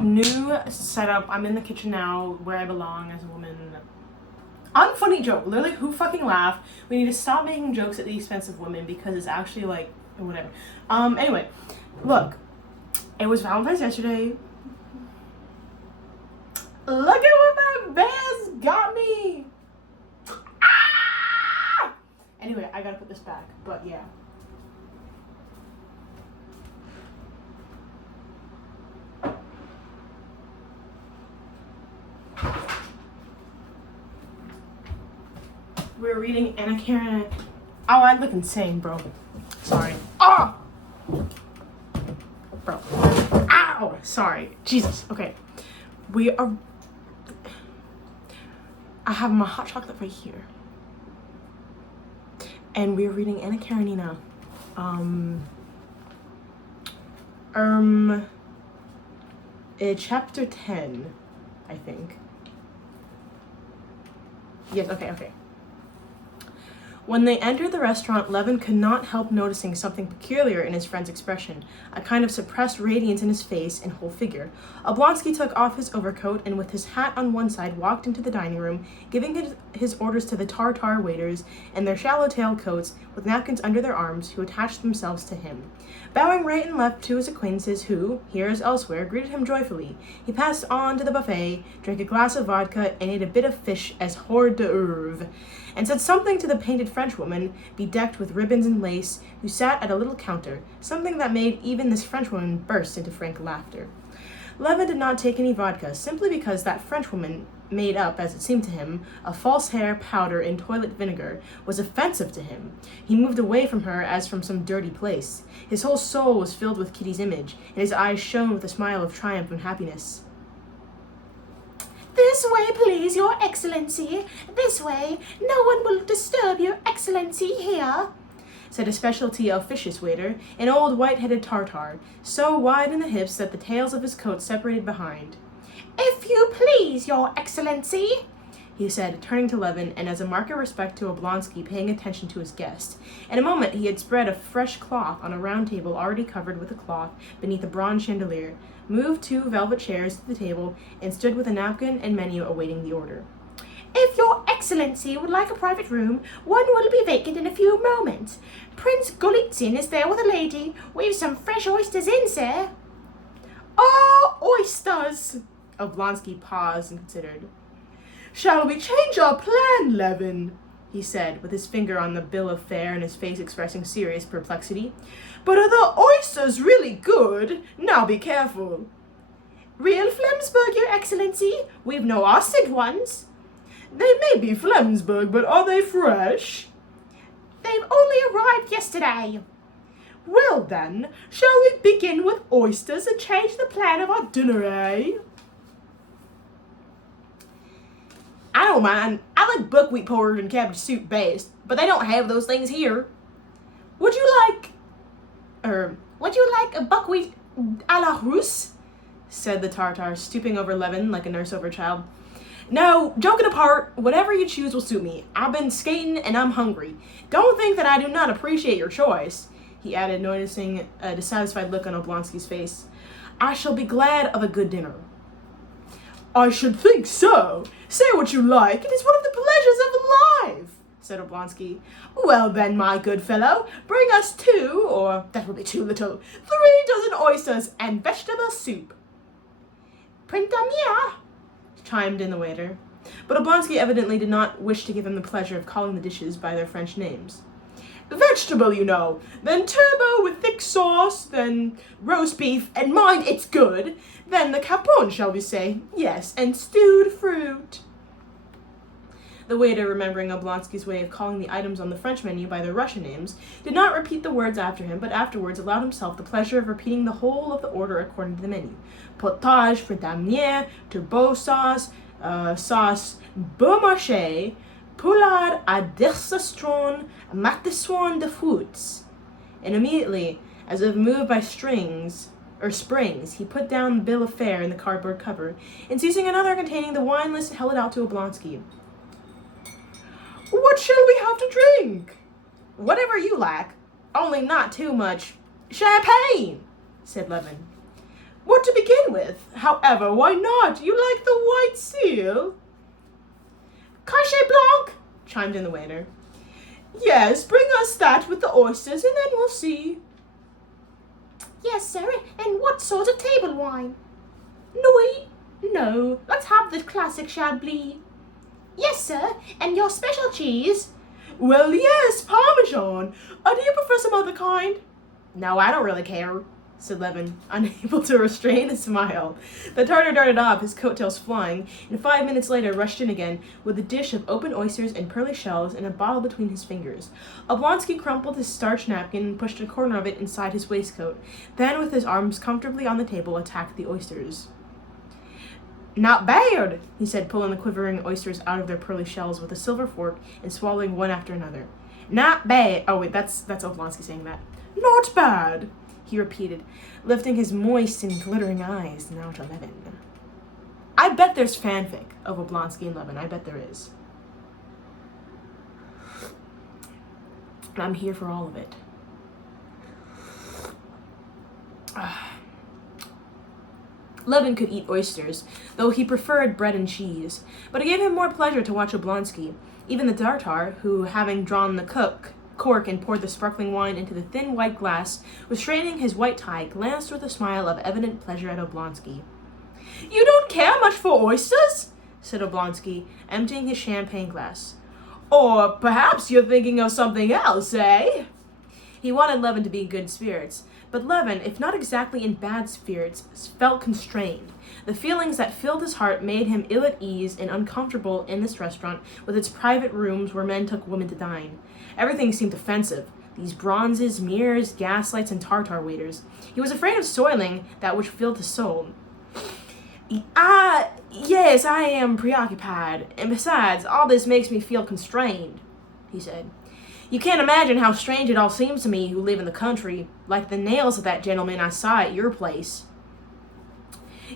New setup. I'm in the kitchen now where I belong as a woman. Unfunny joke. Literally, who fucking laughed? We need to stop making jokes at the expense of women because it's actually like, whatever. Anyway, look. It was Valentine's yesterday. Look at what my Vans got me. Ah! Anyway, I gotta put this back, but yeah. We're reading Anna Karenina. Oh, I look insane, bro. Sorry. Oh! Bro. Ow! Sorry. Jesus. Okay. We are... I have my hot chocolate right here. And we're reading Anna Karenina. Chapter 10, I think. Yes, okay. When they entered the restaurant, Levin could not help noticing something peculiar in his friend's expression, a kind of suppressed radiance in his face and whole figure. Oblonsky took off his overcoat and with his hat on one side walked into the dining room, giving his orders to the Tartar waiters in their shallow-tailed coats with napkins under their arms, who attached themselves to him. Bowing right and left to his acquaintances who, here as elsewhere, greeted him joyfully, he passed on to the buffet, drank a glass of vodka, and ate a bit of fish as hors d'oeuvre, and said something to the painted Frenchwoman, bedecked with ribbons and lace, who sat at a little counter, something that made even this Frenchwoman burst into frank laughter. Levin did not take any vodka, simply because that Frenchwoman, made up, as it seemed to him, of false hair, powder, and toilet vinegar, was offensive to him. He moved away from her as from some dirty place. His whole soul was filled with Kitty's image, and his eyes shone with a smile of triumph and happiness. "This way, please, Your Excellency. This way. No one will disturb Your Excellency here," said a specialty officious waiter, an old white-headed Tartar, so wide in the hips that the tails of his coat separated behind. "If you please, Your Excellency," he said, turning to Levin, and as a mark of respect to Oblonsky, paying attention to his guest. In a moment he had spread a fresh cloth on a round table already covered with a cloth beneath a bronze chandelier, moved 2 velvet chairs to the table, and stood with a napkin and menu awaiting the order. "If Your Excellency would like a private room, one will be vacant in a few moments. Prince Golitsyn is there with a lady. We've some fresh oysters in, sir." "Oh, oysters!" Oblonsky paused and considered. "Shall we change our plan, Levin?" he said, with his finger on the bill of fare and his face expressing serious perplexity. "But are the oysters really good? Now be careful." "Real Flensburg, Your Excellency. We've no acid ones." "They may be Flensburg, but are they fresh?" "They've only arrived yesterday." "Well then, shall we begin with oysters and change the plan of our dinner, eh?" "I don't mind. I like buckwheat porridge and cabbage soup best, but they don't have those things here. Would you like a buckwheat à la Russe?" said the Tartar, stooping over Levin like a nurse over a child. "No, joking apart, whatever you choose will suit me. I've been skating and I'm hungry. Don't think that I do not appreciate your choice," he added, noticing a dissatisfied look on Oblonsky's face. "I shall be glad of a good dinner." "I should think so. Say what you like. It is one of the pleasures of life," said Oblonsky. "Well then, my good fellow, bring us 2, or that will be too little, 3 dozen oysters and vegetable soup." "Printemps," chimed in the waiter. But Oblonsky evidently did not wish to give him the pleasure of calling the dishes by their French names. "Vegetable, you know. Then turbot with thick sauce, then roast beef, and mind it's good. Then the capon, shall we say? Yes, and stewed fruit." The waiter, remembering Oblonsky's way of calling the items on the French menu by their Russian names, did not repeat the words after him, but afterwards allowed himself the pleasure of repeating the whole of the order according to the menu. Potage, printemps, turbot sauce, sauce Beaumarchais, poulard à desastron, matisson de fruits. And immediately, as if moved by springs, he put down the bill of fare in the cardboard cover, and seizing another containing the wine list, held it out to Oblonsky. "What shall we have to drink?" "Whatever you like, only not too much champagne," said Levin. "What to begin with? however, why not? You like the white seal? Cachet blanc, chimed in the waiter. Yes, bring us that with the oysters, and then we'll see. Yes, sir, and what sort of table wine? Nuit? No, let's have the classic Chablis. Yes, sir, and your special cheese? Well, yes, Parmesan. Do you prefer some other kind? No, I don't really care, said Levin, unable to restrain a smile. The Tartar darted off, his coattails flying, and 5 minutes later rushed in again with a dish of open oysters and pearly shells and a bottle between his fingers. Oblonsky crumpled his starched napkin and pushed a corner of it inside his waistcoat, then with his arms comfortably on the table attacked the oysters. Not bad, he said, pulling the quivering oysters out of their pearly shells with a silver fork and swallowing one after another. Not bad. Oh wait, that's Oblonsky saying that. Not bad, he repeated, lifting his moist and glittering eyes now to Levin. I bet there's fanfic of Oblonsky and Levin. I bet there is. And I'm here for all of it. Levin could eat oysters, though he preferred bread and cheese, but it gave him more pleasure to watch Oblonsky. Even the Tartar, who, having drawn the cork and poured the sparkling wine into the thin white glass, was straining his white tie, glanced with a smile of evident pleasure at Oblonsky. You don't care much for oysters? Said Oblonsky, emptying his champagne glass. Or perhaps you're thinking of something else, eh? He wanted Levin to be in good spirits, but Levin, if not exactly in bad spirits, felt constrained. The feelings that filled his heart made him ill at ease and uncomfortable in this restaurant with its private rooms where men took women to dine. Everything seemed offensive. These bronzes, mirrors, gaslights, and Tartar waiters. He was afraid of soiling that which filled his soul. Yes, I am preoccupied, and besides, all this makes me feel constrained, he said. You can't imagine how strange it all seems to me who live in the country, like the nails of that gentleman I saw at your place.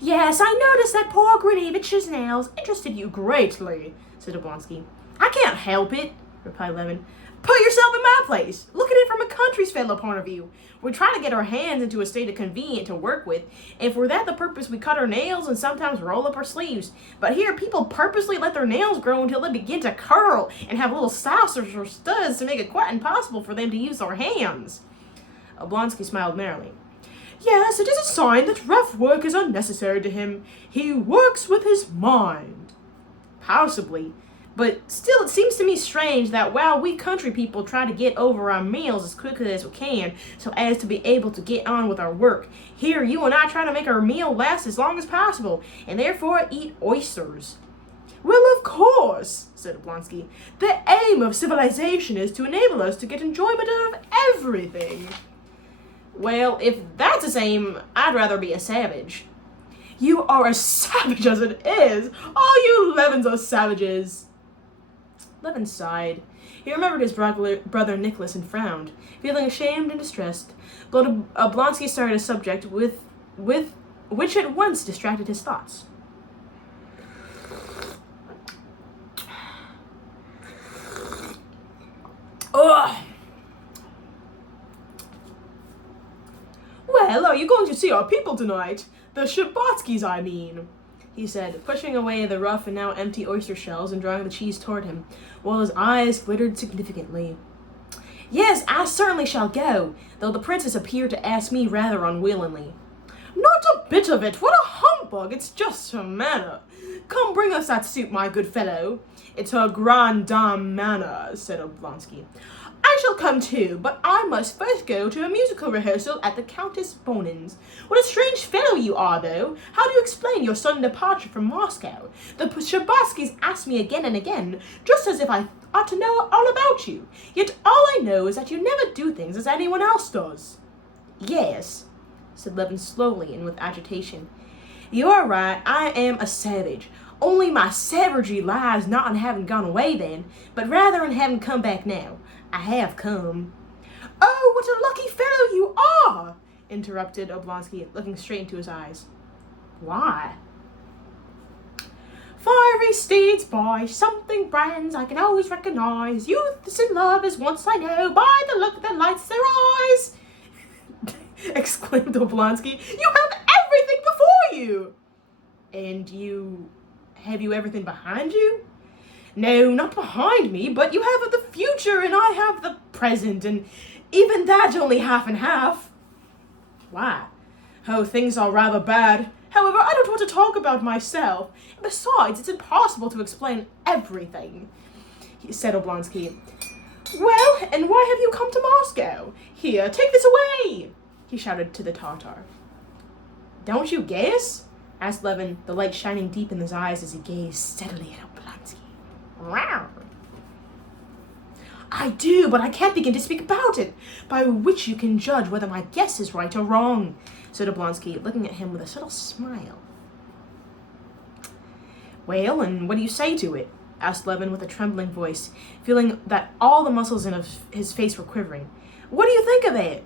Yes, I noticed that poor Pt1Ch10's nails interested you greatly, said Oblonsky. I can't help it, replied Levin. Put yourself in my place. Look at it from a country's fellow point of view. We try to get our hands into a state of convenient to work with, and for that the purpose we cut our nails and sometimes roll up our sleeves. But here people purposely let their nails grow until they begin to curl and have little saucers or studs to make it quite impossible for them to use their hands. Oblonsky smiled merrily. Yes, it is a sign that rough work is unnecessary to him. He works with his mind. Possibly. But still, it seems to me strange that while we country people try to get over our meals as quickly as we can so as to be able to get on with our work, here you and I try to make our meal last as long as possible, and therefore eat oysters. Well, of course, said Oblonsky. The aim of civilization is to enable us to get enjoyment out of everything. Well, if that's his aim, I'd rather be a savage. You are as savage as it is. All you Levins are savages. Levin sighed. He remembered his brother Nicholas and frowned, feeling ashamed and distressed. But Oblonsky started a subject with which at once distracted his thoughts. Ugh. Well, are you going to see our people tonight? The Shabotskys, I mean, he said, pushing away the rough and now empty oyster shells and drawing the cheese toward him, while his eyes glittered significantly. Yes, I certainly shall go, though the princess appeared to ask me rather unwillingly. Not a bit of it! What a humbug! It's just her manner. Come, bring us that soup, my good fellow. It's her grande dame manner, said Oblonsky. I shall come too, but I must first go to a musical rehearsal at the Countess Bonin's. What a strange fellow you are, though. How do you explain your sudden departure from Moscow? The Shabotskys ask me again and again, just as if I ought to know all about you. Yet all I know is that you never do things as anyone else does. Yes, said Levin slowly and with agitation. You are right, I am a savage. Only my savagery lies not in having gone away then, but rather in having come back now. I have come. Oh, what a lucky fellow you are! Interrupted Oblonsky, looking straight into his eyes. Why? Fiery steeds by something brands I can always recognize. Youth is in love as once I know by the look that lights their eyes. Exclaimed Oblonsky. You have everything before you! And have you everything behind you? No, not behind me, but you have the future and I have the present, and even that's only half and half. Why? Oh, things are rather bad. However, I don't want to talk about myself. Besides, it's impossible to explain everything, said Oblonsky. Well, and why have you come to Moscow? Here, take this away, he shouted to the Tatar. Don't you guess? Asked Levin, the light shining deep in his eyes as he gazed steadily at Oblonsky. Wow. I do, but I can't begin to speak about it, by which you can judge whether my guess is right or wrong, said Oblonsky, looking at him with a subtle smile. Well, and what do you say to it? Asked Levin with a trembling voice, feeling that all the muscles in his face were quivering. What do you think of it?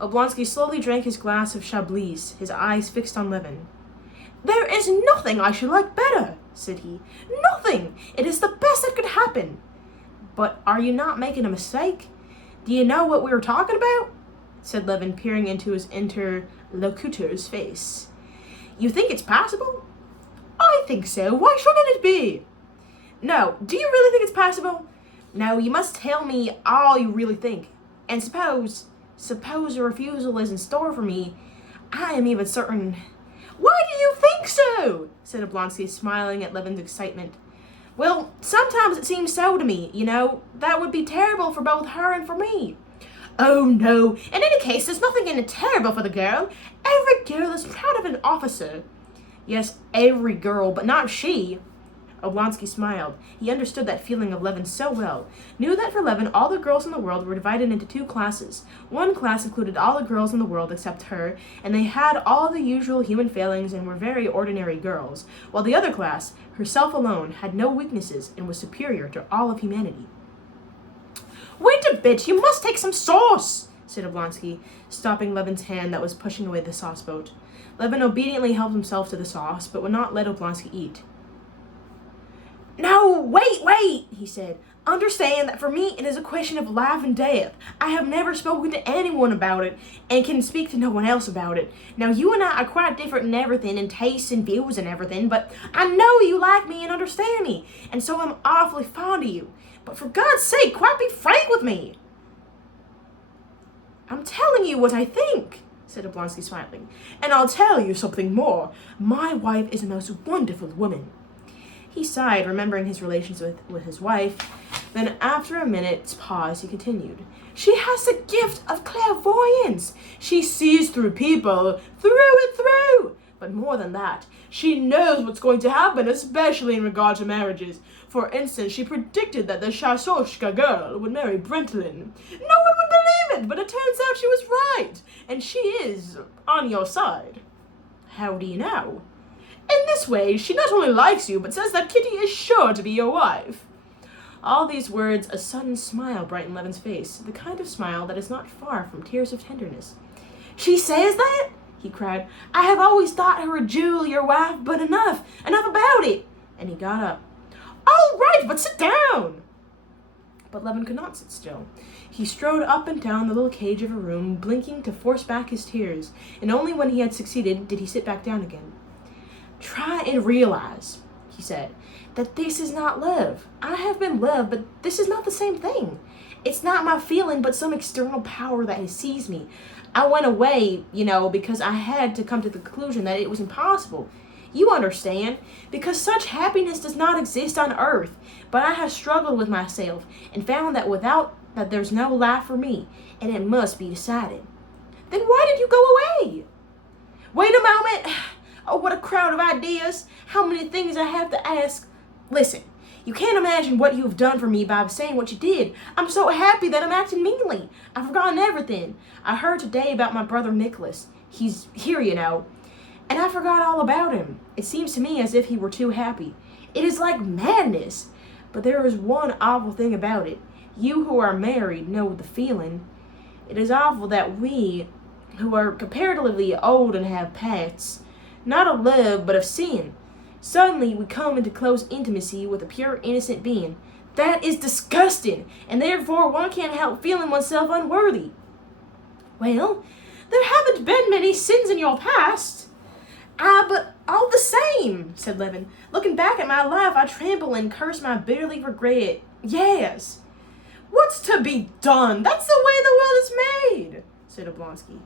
Oblonsky slowly drank his glass of Chablis, his eyes fixed on Levin. There is nothing I should like better, said he. Nothing! It is the best that could happen. But are you not making a mistake? Do you know what we were talking about? Said Levin, peering into his interlocutor's face. You think it's possible? I think so. Why shouldn't it be? No, do you really think it's possible? No, you must tell me all you really think. And suppose a refusal is in store for me, I am even certain. Why do you think so? Said Oblonsky, smiling at Levin's excitement. Well, sometimes it seems so to me, That would be terrible for both her and for me. Oh, no. In any case, there's nothing in it terrible for the girl. Every girl is proud of an officer. Yes, every girl, but not she. Oblonsky smiled. He understood that feeling of Levin so well, knew that for Levin all the girls in the world were divided into two classes. One class included all the girls in the world except her, and they had all the usual human failings and were very ordinary girls, while the other class, herself alone, had no weaknesses and was superior to all of humanity. Wait a bit, you must take some sauce, said Oblonsky, stopping Levin's hand that was pushing away the sauce boat. Levin obediently helped himself to the sauce, but would not let Oblonsky eat. No, wait, he said. Understand that for me it is a question of life and death. I have never spoken to anyone about it and can speak to no one else about it. Now, you and I are quite different in everything, in tastes and views and everything, but I know you like me and understand me, and so I'm awfully fond of you. But for God's sake, quite be frank with me. I'm telling you what I think, said Oblonsky, smiling. And I'll tell you something more. My wife is a most wonderful woman. He sighed, remembering his relations with his wife. Then, after a minute's pause, he continued. She has the gift of clairvoyance. She sees through people, through and through. But more than that, she knows what's going to happen, especially in regard to marriages. For instance, she predicted that the Shasoshka girl would marry Brentlin. No one would believe it, but it turns out she was right. And she is on your side. How do you know? In this way, she not only likes you, but says that Kitty is sure to be your wife. All these words, a sudden smile brightened Levin's face, the kind of smile that is not far from tears of tenderness. She says that? He cried. I have always thought her a jewel, your wife, but enough about it. And he got up. All right, but sit down. But Levin could not sit still. He strode up and down the little cage of a room, blinking to force back his tears, and only when he had succeeded did he sit back down again. Try and realize, he said, that this is not love. I have been loved, but this is not the same thing. It's not my feeling, but some external power that has seized me. I went away, because I had to come to the conclusion that it was impossible. You understand, because such happiness does not exist on earth. But I have struggled with myself and found that that there's no life for me, and it must be decided. Then why did you go away? Wait a moment. Oh, what a crowd of ideas. How many things I have to ask. Listen, you can't imagine what you have done for me by saying what you did. I'm so happy that I'm acting meanly. I've forgotten everything. I heard today about my brother Nicholas. He's here, and I forgot all about him. It seems to me as if he were too happy. It is like madness. But there is one awful thing about it. You who are married know the feeling. It is awful that we, who are comparatively old and have pets, not of love, but of sin, suddenly we come into close intimacy with a pure, innocent being. That is disgusting, and therefore one can't help feeling oneself unworthy. Well, there haven't been many sins in your past. But all the same, said Levin. Looking back at my life, I tremble and curse my bitterly regret. Yes. What's to be done? That's the way the world is made, said Oblonsky.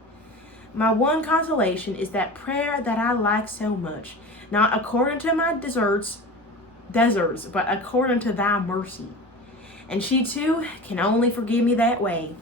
My one consolation is that prayer that I like so much, not according to my deserts, but according to thy mercy. And she too can only forgive me that way.